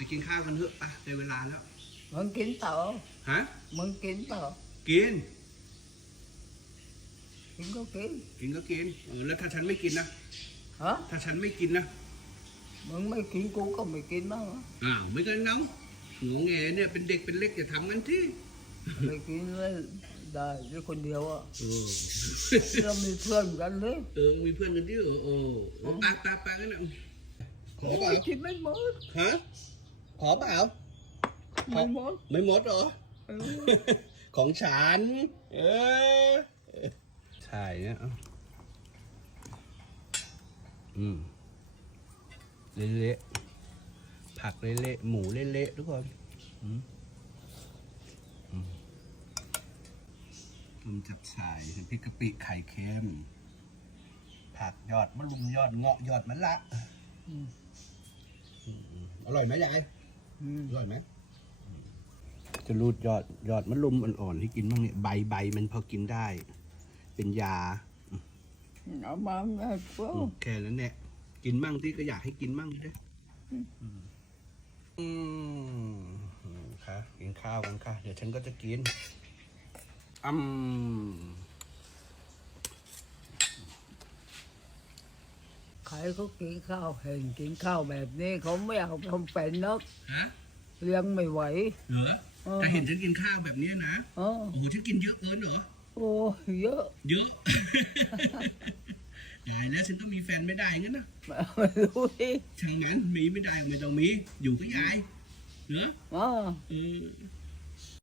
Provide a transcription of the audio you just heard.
ไปกินข้าวกันเถอะไปได้เวลาแล้วมึงกินเปล่าฮะมึงกินเปล่ากิน กินก็กินกินก็กินเออแล้วถ้าฉันไม่กินนะฮะถ้าฉันไม่กินนะมึงไม่กินกูก็ไม่กินบ้างเหรออ้าวไม่กันน้องงงเงเนี่ยเป็นเด็กเป็นเล็กอย่าทำกันที่ไม่กินเลยได้ด้วยคนเดียวอะเออเรามีเพื่อนกันเลยเออมีเพื่อนกันที่เออเออเออปาปาปากันนะขอโอ้เปล่ายกินไม่หมดฮะ ขอเปล่าไม่หมดไม่หมดเหรอเออของฉัน เออใช่เนี่ยเอาอืมเละๆผักเละๆหมูเละๆทุกคนอืมอืมต้มจับฉ่ายพริกกะปิไข่เค็ม ผักยอดมะลุมยอดเงาะยอดมะละอืมอืมอร่อยไหมยาย อืมอร่อยไหมจะรูดยอดยอดมะลุมอ่อนๆที่กินบ้างเนี่ยใบใบมันพอกินได้ เป็นยาเอามาแม่กูอืมแค่นั้นแหละกินมั่งที่ก็อยากให้กินมั่งด้วยอืมอืมค่ะกินข้าวกันค่ะ เดี๋ยวฉันก็จะกินอืม ใครเขากินข้าวเห็นกินข้าวแบบนี้เขาไม่เอาทำเป็นนักฮะเลี้ยงไม่ไหวเหรอเออถ้าเห็นฉันกินข้าวแบบเนี้ยนะเออโอ้โหฉันกินเยอะเกินเหรอโอ้เยอะเยอะเออแล้วฉันต้องมีแฟนไม่ได้งั้นนะไม่รู้ดิช่างนั้นมีไม่ได้ก็ไม่ต้องมีอยู่กับยายเหรอ เออ เออ